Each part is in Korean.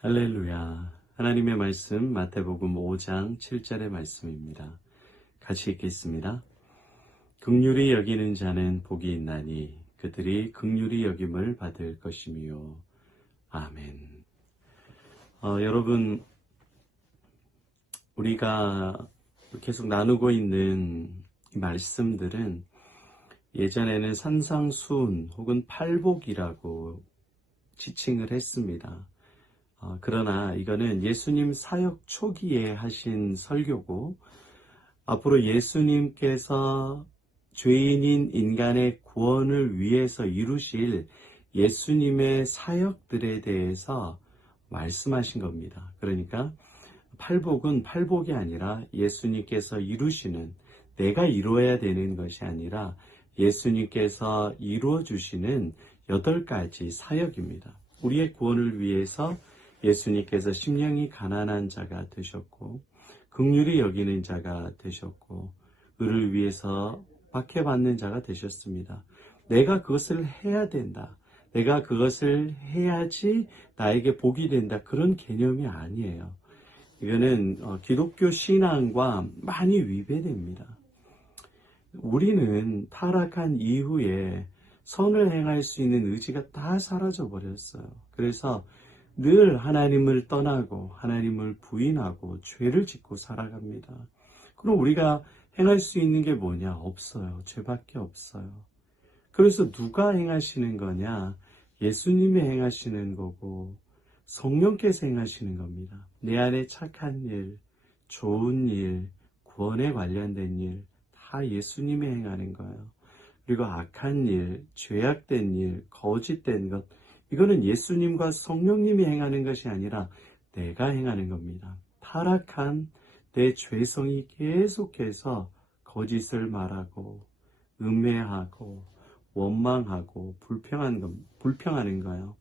할렐루야. 하나님의 말씀 마태복음 5장 7절의 말씀입니다. 같이 읽겠습니다. 긍휼히 여기는 자는 복이 있나니 그들이 긍휼히 여김을 받을 것이미요. 아멘. 여러분, 우리가 계속 나누고 있는 이 말씀들은 예전에는 산상수훈 혹은 팔복이라고 지칭을 했습니다. 그러나 이거는 예수님 사역 초기에 하신 설교고, 앞으로 예수님께서 죄인인 인간의 구원을 위해서 이루실 예수님의 사역들에 대해서 말씀하신 겁니다. 그러니까 팔복은 팔복이 아니라 예수님께서 이루시는, 내가 이루어야 되는 것이 아니라 예수님께서 이루어 주시는 8가지 사역입니다. 우리의 구원을 위해서 예수님께서 심령이 가난한 자가 되셨고, 긍휼히 여기는 자가 되셨고, 의를 위해서 박해받는 자가 되셨습니다. 내가 그것을 해야 된다. 내가 그것을 해야지 나에게 복이 된다. 그런 개념이 아니에요. 이거는 기독교 신앙과 많이 위배됩니다. 우리는 타락한 이후에 선을 행할 수 있는 의지가 다 사라져 버렸어요. 그래서 늘 하나님을 떠나고 하나님을 부인하고 죄를 짓고 살아갑니다. 그럼 우리가 행할 수 있는 게 뭐냐? 없어요. 죄밖에 없어요. 그래서 누가 행하시는 거냐? 예수님이 행하시는 거고 성령께서 행하시는 겁니다. 내 안에 착한 일, 좋은 일, 구원에 관련된 일 다 예수님이 행하는 거예요. 그리고 악한 일, 죄악된 일, 거짓된 것, 이거는 예수님과 성령님이 행하는 것이 아니라 내가 행하는 겁니다. 타락한 내 죄성이 계속해서 거짓을 말하고 음해하고 원망하고 불평하는 거예요.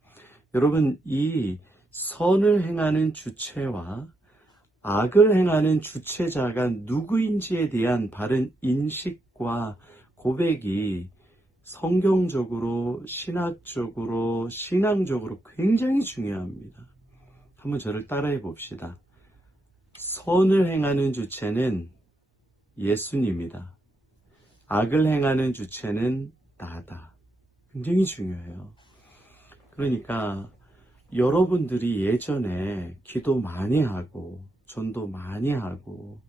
여러분, 이 선을 행하는 주체와 악을 행하는 주체자가 누구인지에 대한 바른 인식과 고백이 성경적으로, 신학적으로, 신앙적으로 굉장히 중요합니다. 한번 저를 따라해 봅시다. 선을 행하는 주체는 예수님이다. 악을 행하는 주체는 나다. 굉장히 중요해요. 그러니까 여러분들이 예전에 기도 많이 하고 전도 많이 하고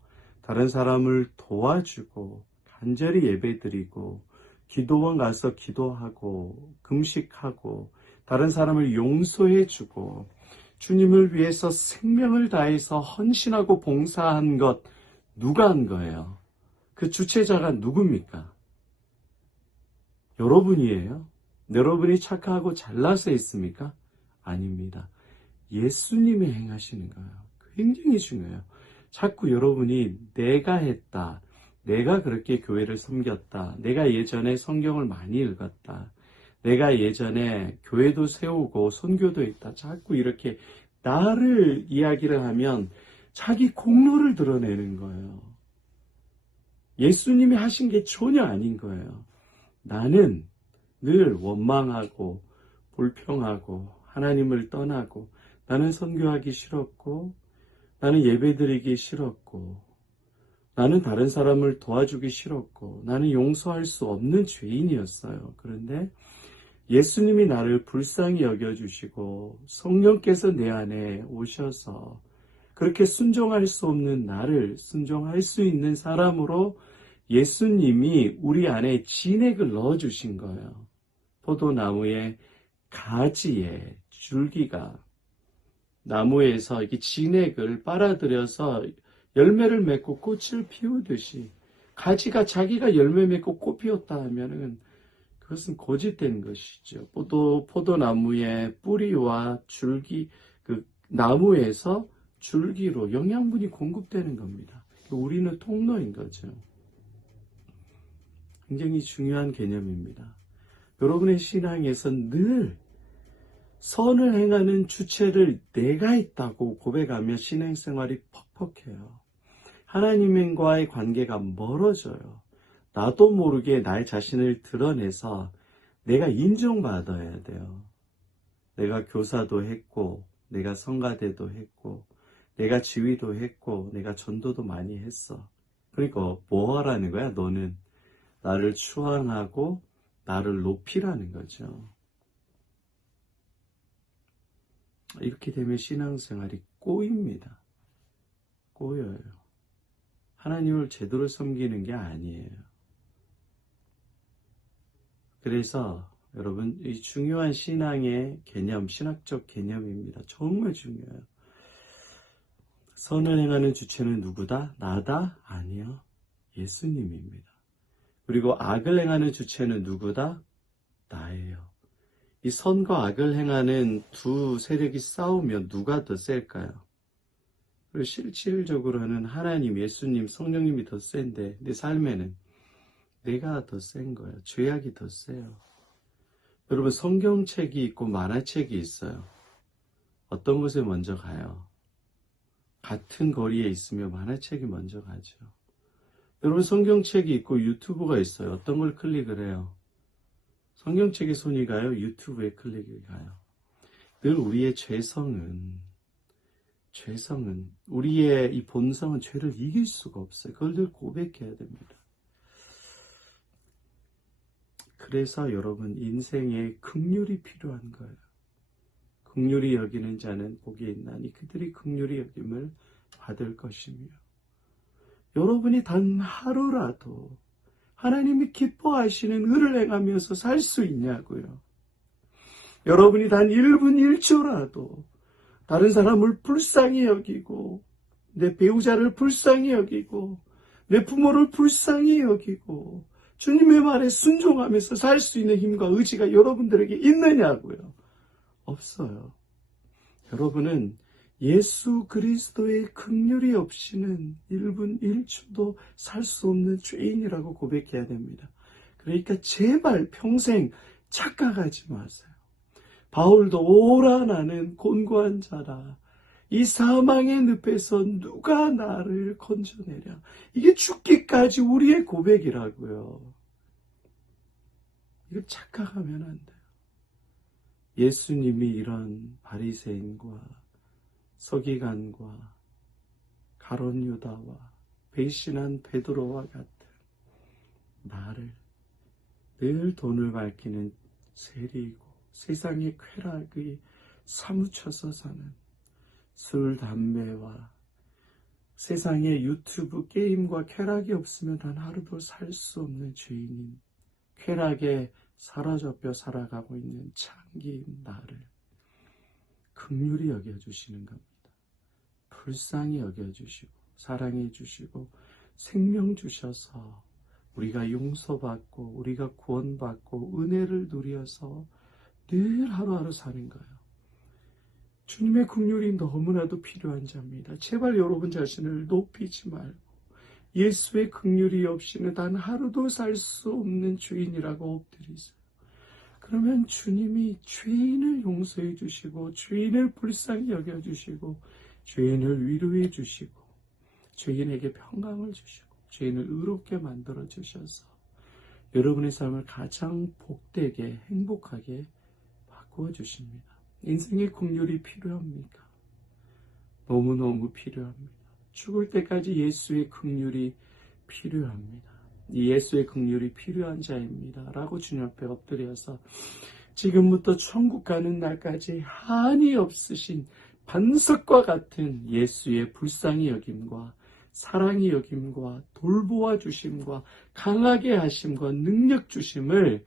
다른 사람을 도와주고 간절히 예배드리고 기도원 가서 기도하고 금식하고 다른 사람을 용서해주고 주님을 위해서 생명을 다해서 헌신하고 봉사한 것 누가 한 거예요? 그 주체자가 누굽니까? 여러분이에요? 여러분이 착하고 잘나서 했습니까? 아닙니다. 예수님이 행하시는 거예요. 굉장히 중요해요. 자꾸 여러분이 내가 했다, 내가 그렇게 교회를 섬겼다, 내가 예전에 성경을 많이 읽었다, 내가 예전에 교회도 세우고 선교도 했다, 자꾸 이렇게 나를 이야기를 하면 자기 공로를 드러내는 거예요. 예수님이 하신 게 전혀 아닌 거예요. 나는 늘 원망하고 불평하고 하나님을 떠나고 나는 선교하기 싫었고 나는 예배드리기 싫었고 나는 다른 사람을 도와주기 싫었고 나는 용서할 수 없는 죄인이었어요. 그런데 예수님이 나를 불쌍히 여겨주시고 성령께서 내 안에 오셔서 그렇게 순종할 수 없는 나를 순종할 수 있는 사람으로 예수님이 우리 안에 진액을 넣어주신 거예요. 포도나무의 가지에 줄기가 나무에서 이렇게 진액을 빨아들여서 열매를 맺고 꽃을 피우듯이 가지가 자기가 열매 맺고 꽃 피웠다 하면은 그것은 거짓된 것이죠. 포도나무의 뿌리와 줄기, 그 나무에서 줄기로 영양분이 공급되는 겁니다. 우리는 통로인 거죠. 굉장히 중요한 개념입니다. 여러분의 신앙에서 늘 선을 행하는 주체를 내가 있다고 고백하며 신앙생활이 퍽퍽해요. 하나님과의 관계가 멀어져요. 나도 모르게 나의 자신을 드러내서 내가 인정받아야 돼요. 내가 교사도 했고 내가 성가대도 했고, 내가 지휘도 했고, 내가 전도도 많이 했어. 그러니까 뭐 하라는 거야? 너는 나를 추앙하고 나를 높이라는 거죠. 이렇게 되면 신앙생활이 꼬입니다. 꼬여요. 하나님을 제대로 섬기는 게 아니에요. 그래서 여러분, 이 중요한 신앙의 개념, 신학적 개념입니다. 정말 중요해요. 선을 행하는 주체는 누구다? 나다? 아니요. 예수님입니다. 그리고 악을 행하는 주체는 누구다? 나예요. 이 선과 악을 행하는 두 세력이 싸우면 누가 더 셀까요? 그리고 실질적으로는 하나님, 예수님, 성령님이 더 센데 내 삶에는 내가 더 센 거예요. 죄악이 더 세요. 여러분, 성경책이 있고 만화책이 있어요. 어떤 곳에 먼저 가요? 같은 거리에 있으면 만화책이 먼저 가죠. 여러분, 성경책이 있고 유튜브가 있어요. 어떤 걸 클릭을 해요? 성경책에 손이 가요? 유튜브에 클릭이 가요? 늘 우리의 죄성은 우리의 이 본성은 죄를 이길 수가 없어요. 그걸 늘 고백해야 됩니다. 그래서 여러분, 인생에 긍휼이 필요한 거예요. 긍휼히 여기는 자는 복이 있나니 그들이 긍휼히 여김을 받을 것이며, 여러분이 단 하루라도 하나님이 기뻐하시는 의를 행하면서 살 수 있냐고요. 여러분이 단 1분 1초라도 다른 사람을 불쌍히 여기고, 내 배우자를 불쌍히 여기고, 내 부모를 불쌍히 여기고 주님의 말에 순종하면서 살 수 있는 힘과 의지가 여러분들에게 있느냐고요. 없어요. 여러분은 예수 그리스도의 긍휼이 없이는 1분 1초도 살 수 없는 죄인이라고 고백해야 됩니다. 그러니까 제발 평생 착각하지 마세요. 바울도 오라 나는 곤고한 자라, 이 사망의 늪에서 누가 나를 건져내랴. 이게 죽기까지 우리의 고백이라고요. 이거 착각하면 안 돼요. 예수님이 이런 바리새인과 서기관과 가룟 유다와 배신한 베드로와 같은 나를, 늘 돈을 밝히는 세리이고 세상의 쾌락이 사무쳐서 사는, 술, 담배와 세상의 유튜브, 게임과 쾌락이 없으면 단 하루도 살 수 없는 죄인인, 쾌락에 사로잡혀 살아가고 있는 창기인 나를 긍휼히 여겨주시는 겁니다. 불쌍히 여겨주시고 사랑해 주시고 생명 주셔서 우리가 용서받고 우리가 구원받고 은혜를 누려서 늘 하루하루 사는 거예요. 주님의 긍휼이 너무나도 필요한 자입니다. 제발 여러분 자신을 높이지 말고 예수의 긍휼이 없이는 단 하루도 살 수 없는 죄인이라고 엎드리세요. 그러면 주님이 죄인을 용서해 주시고 죄인을 불쌍히 여겨주시고 죄인을 위로해 주시고 죄인에게 평강을 주시고 죄인을 의롭게 만들어 주셔서 여러분의 삶을 가장 복되게 행복하게 바꾸어 주십니다. 인생의 긍휼이 필요합니까? 너무너무 필요합니다. 죽을 때까지 예수의 긍휼이 필요합니다. 이 예수의 긍휼이 필요한 자입니다 라고 주님 앞에 엎드려서 지금부터 천국 가는 날까지 한이 없으신 반석과 같은 예수의 불쌍히 여김과 사랑이 여김과 돌보아 주심과 강하게 하심과 능력 주심을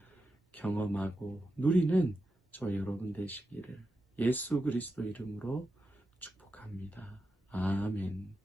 경험하고 누리는 저 여러분 되시기를 예수 그리스도 이름으로 축복합니다. 아멘.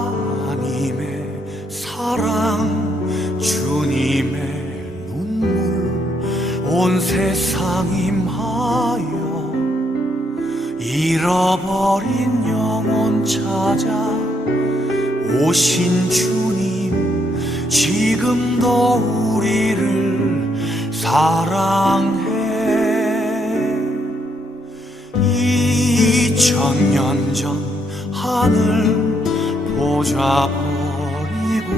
하나님의 사랑 주님의 눈물 온 세상 임하여 잃어버린 영혼 찾아 오신 주님, 지금도 우리를 사랑해. 2000년 전 하늘 보좌 버리고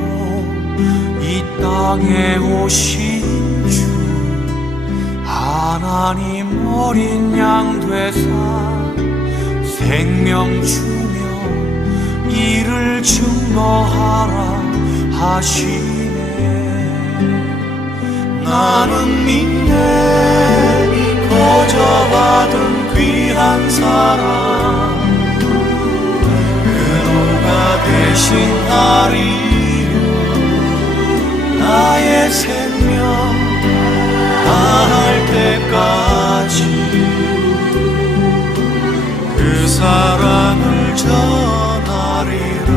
이 땅에 오신 주, 하나님 어린 양 되사 생명 주며 이를 증거하라 하시네. 나는 믿네 거저받은 귀한 사랑, 그노가 대신하리요. 나의 생명 다할 때까지 그 사랑을 전하리라.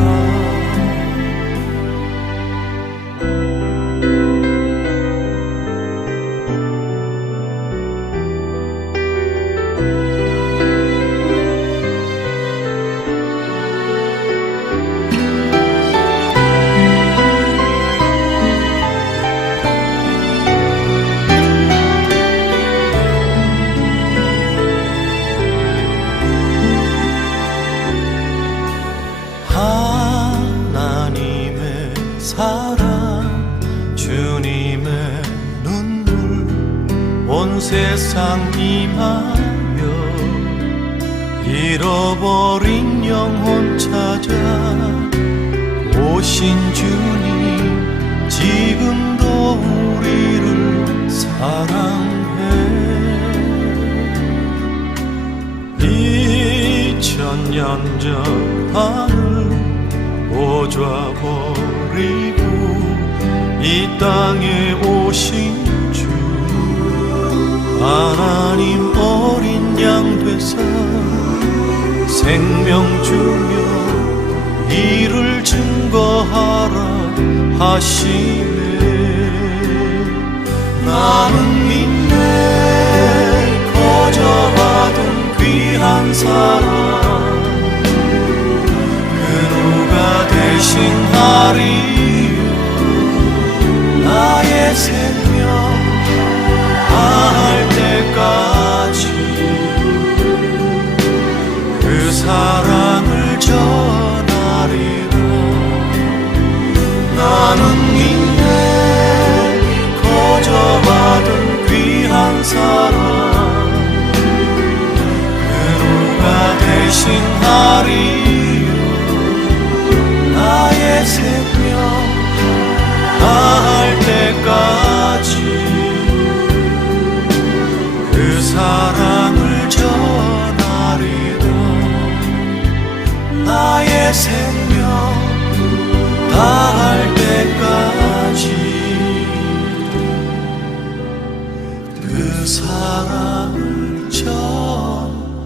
하나님의 사랑, 주님의 눈물, 온 세상 임하여 잃어버린 영혼 찾아 오신 주님, 지금도 우리를 사랑해. 2000년 전 하늘 보좌 버리고 이 땅에 오신 주, 하나님 어린 양 되사 생명 주며 이를 증거하라 하시네. 나는 믿네 거저받은 귀한 사랑, 그노가 대신하리요. 나의 생명 다할 때까지 그 사랑을 전하리라. 나는 믿네 거저받은 귀한 사랑, 그노가 대신하리요. 나의 생명 다할 때까지 그 사랑을 전하리라. 나의 생명 다할 때까지 그 사랑을 전하리라.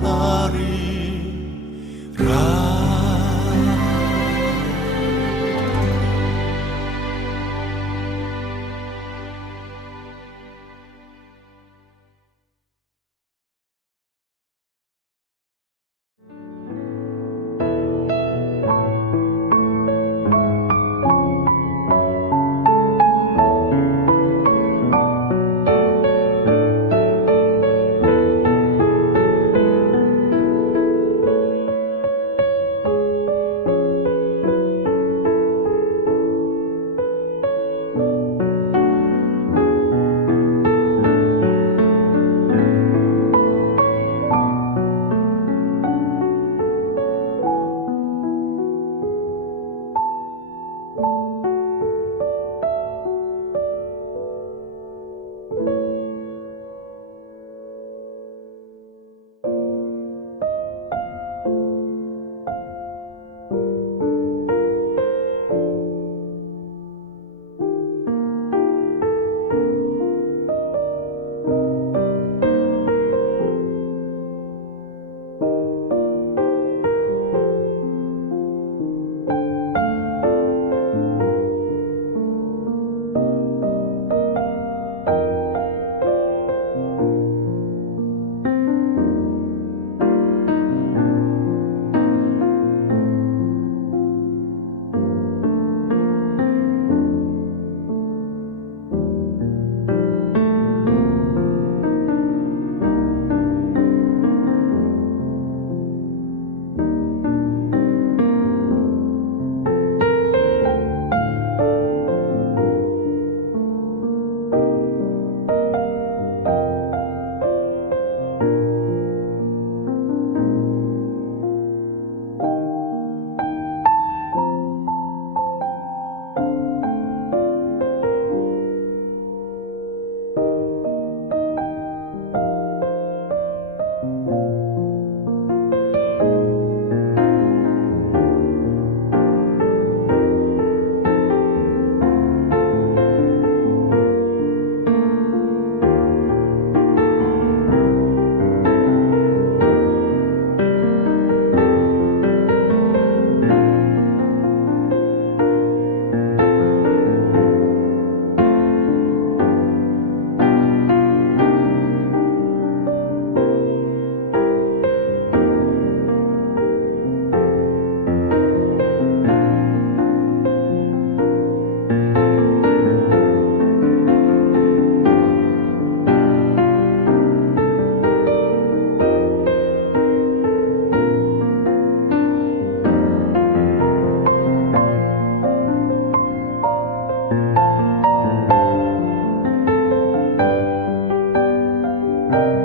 아멘.